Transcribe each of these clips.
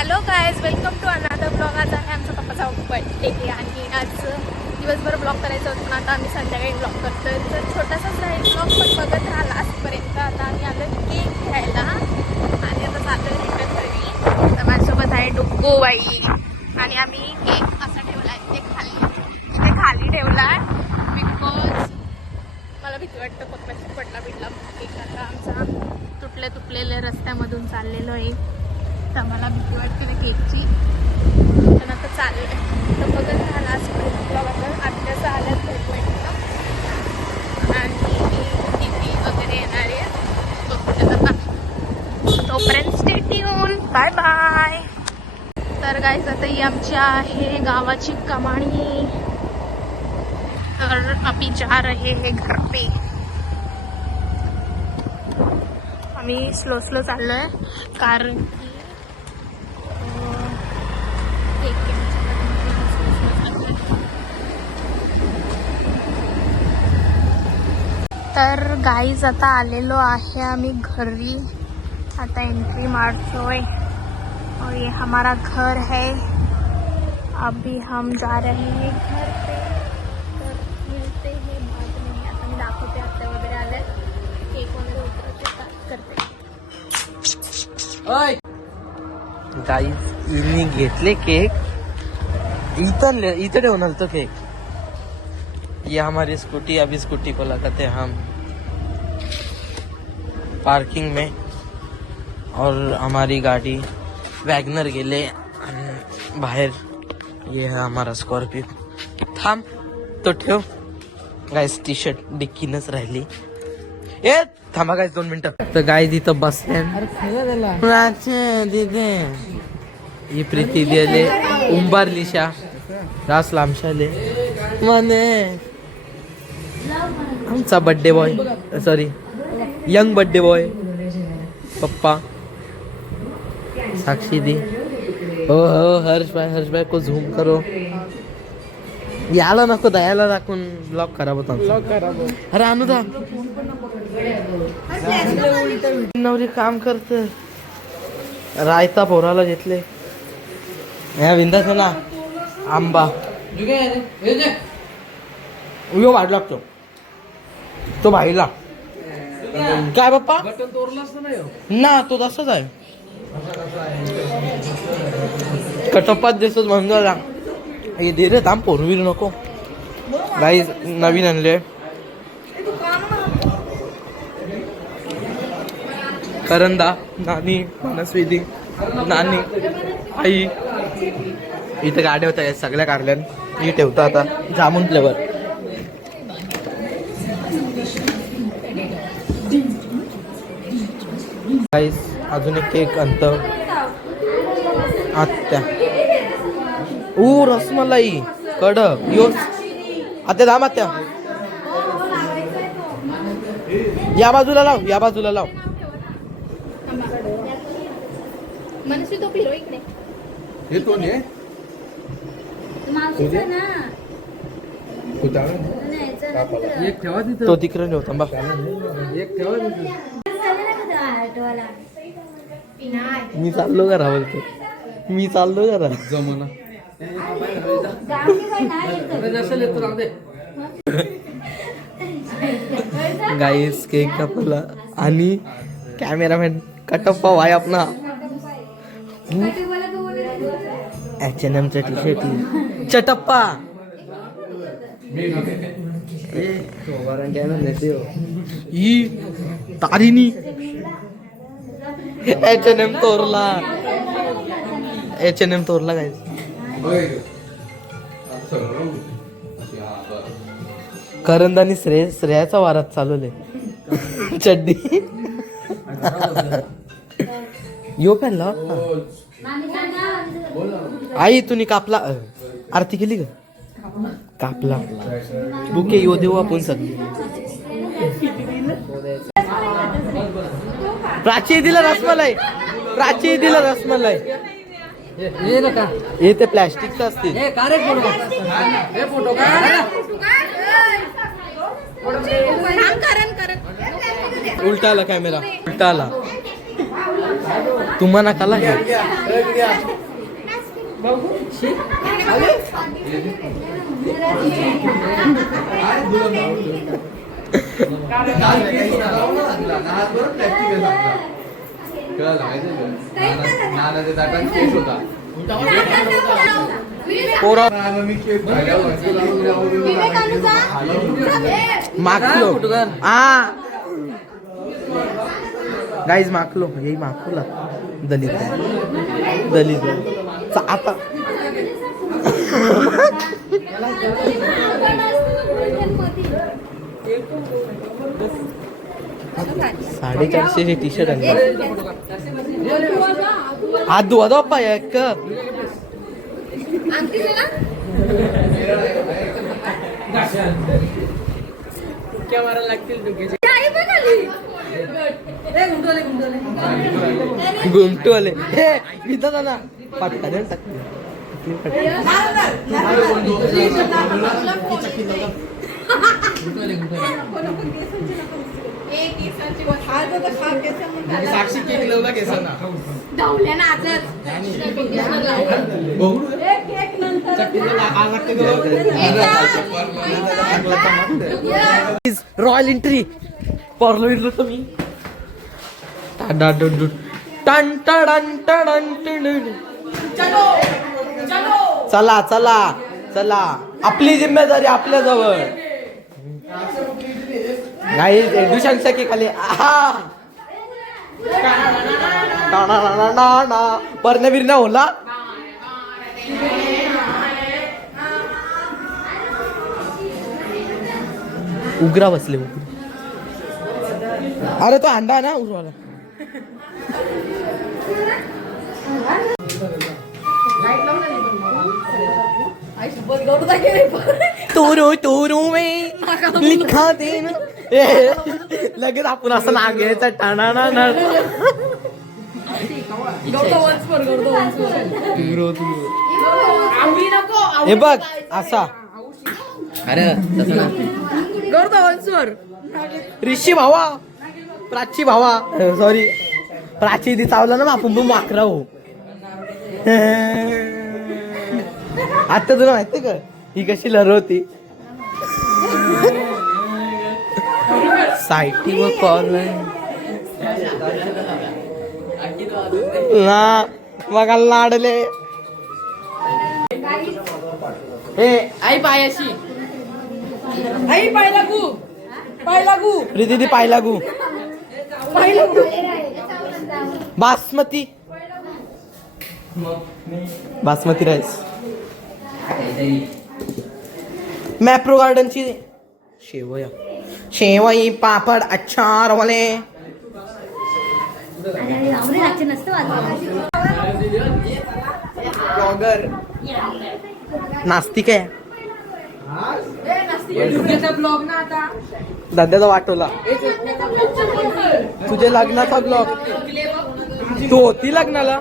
Hello guys, welcome to another blog. आज आहे आमचा पप्पाचा बर्थडे आणि आज दिवसभर ब्लॉग करायचं होतं, पण आता आम्ही संध्याकाळी ब्लॉग करतोय. तर छोटासाच राहील ब्लॉग, पण बघत राहिला आजपर्यंत. आता आम्ही आलो केक घ्यायला आणि आता चाललोय रिटर्न घरी. तर माझ्यासोबत आहे डुग्गू बाई आणि आम्ही केक असा ठेवला आहे इथे खाली ठेवला आहे बिकॉज मला भीती वाटतं पप्पाची पडला बिडला केक. आता आमचा तुटलेल्या रस्त्यामधून चाललेलो आहे, तर मला भीती वाटते ना केकची. पण आता चाललं आहे, तर बघत राहिला आजपर्यंत ब्लॉग. आता आत्याचं आल्यात भेटलं आणि दीदी वगैरे येणार आहे. बघूया आता, तोपर्यंत स्टे ट्यून. Bye bye. तर गाईज, आता ही आमची आहे गावाची कमाणी. तर अभी जा रहे हैं घर पे. आम्ही स्लो चाललोय कारण तर गाईज आता आलेलो आहे आम्ही घरी. आता एंट्री मारतोय और ये हमारा घर है. अभी हम जा रहे हैं घर पे. तर मिळते हे बाद नाही. आता मी दाखवते आत्या वगैरे आल्या, केक वगैरे उतरवते, स्टार्ट करते. गाईज मी घेतले केक. इथं ठेवून तो केक. ये हमारी स्कूटी, अभी स्कूटी को लगाते हम पार्किंग में. और हमारी गाड़ी वैगनर गेले बाहेर. ये है हमारा स्कॉर्पियो. थांब तो ठेव. गाईज टी शर्ट डिक्कीनच राहिली. ए थांबा गाईज 2 मिनिटं. तर गाईज इथं बसले. दिदे ही प्रीती दिले उंबारलिशा रास लांबशाले म्हणे आमचा birthday boy, sorry young birthday boy पप्पा साक्षी दी. हो हो हर्ष भाई को झूम करो. याला नको दयाला दाखवून ब्लॉग खराब होता. अरे अनुदा नवरी काम करते. रायता पोराला घेतले. ह्या विंदाच ना आंबा यो वाढ लागतो तो भाईला. काय बाप्पा ना तो तसंच आहे. कटप्पात दिसतोच म्हणून हे दे रे. थांब पोरवील नको. गाई नवीन आणले. करंदा, नानी, मनस्विती, नानी, आई. इथे गाड्या होत्या सगळ्या कारल्यान. ही ठेवता आता जामून फ्लेवर. गाईस अजून एक केक आणत आत्या. रसमलाई कडक यो आत्या. दाम आत्या या बाजूला लाव, या बाजूला लाव. हे तो ने एक ठेवा तिथं. तो तिकडे नव्हता बा. एक ठेवा तिथं. मी चाललो का रावलतो. मी चाललो का रा जमना गाईस केक कापला आणि कॅमेरामॅन कटप्पा भाई आपला. H&M चा टी शर्ट चटप्पा. ही तारिनी H&M तोरला. H&M तोरला काय. करंदानी श्रेयाचा वारात चालवले चड्डी. यो पॅनला आई तुम्ही कापला. आरती केली का. कापला बुके यो देऊ आपण सगळी. प्राची दिला रसमलाई. प्राची दिला रसमलाई. हे ते प्लॅस्टिकचं असतील. उलटा आला कॅमेरा. उलटा आला. तुम्हाला कला माखलो गाईज माखलो यही माखोला दलित आता $450 टी शर्ट आहे हात धुवा दो अप्पा एक घुमटू आले हे इथं ना पाटका दे साक्षी केक लावला केसांना रॉयल एंट्री परलो इडलो तुम्ही चला चला चला आपली जिम्मेदारी आपल्या जवळ नाही दुशांच्या की खाली परण्या बिरण्या होला उग्रा बसले अरे तो अंडा ना उरवाला तोरू तोरू में लिखा दे ना लगेच आपण असं नागायचं टाणा हे बघ असा अरे ऋषी भावा प्राची भावा सॉरी प्राची ती चावला ना आपण पण माकरा हो आता तुला माहितीये का ही कशी लढवती सायटी व कॉल ना मग लाडले हे आई पायाशी आई पाय लागू प्रीती पाय लागू बासमती राईस मॅप्रो गार्डनची शेवई पापड अचार वाले नास्तिक आहे दाद्याचा वाटोला तुझ्या लग्नाचा ब्लॉग तू होती लग्नाला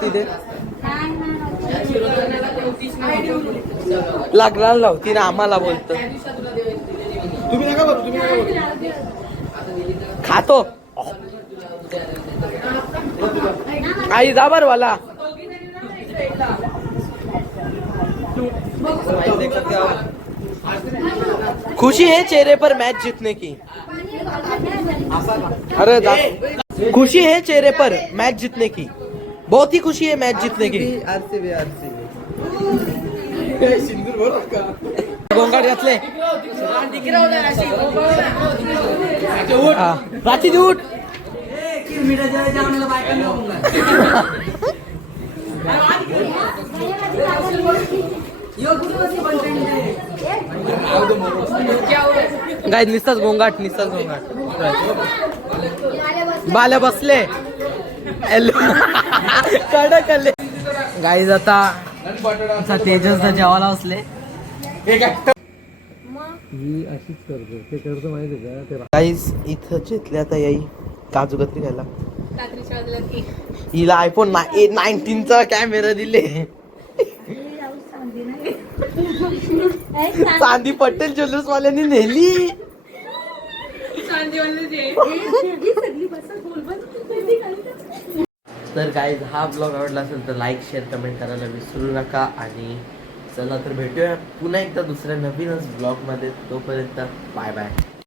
तिथे लग्नाला लावती ना आम्हाला बोलत तुम्ही नका बघू खातो आई जा बर वाला खुशी है चेहरे पर मैच जीतने की अरे खुशी है चेहरे पर मैच जीतने की बहुत ही खुशी है मैच जीतने की गोंगाट घातले राची उठ गाय निस्ताच गोंगाट बाल्या बसले कडक आले गाईज आता तेजस जेवायला बसले अशीच करतो ते करतो माहिती का गाईज इथं चितल्या आता याई काजू कतरी खायला हिला आयफोन 19चा कॅमेरा दिले चांदी पटेल ज्वेलर्स वाल्यांनी नेली तर गाईज हा ब्लॉग आवडला असेल तर लाईक शेअर कमेंट करायला विसरू नका. आणि चला तर भेटूया पुन्हा एकदा दुसऱ्या नवीनच ब्लॉगमध्ये. तोपर्यंत बाय बाय.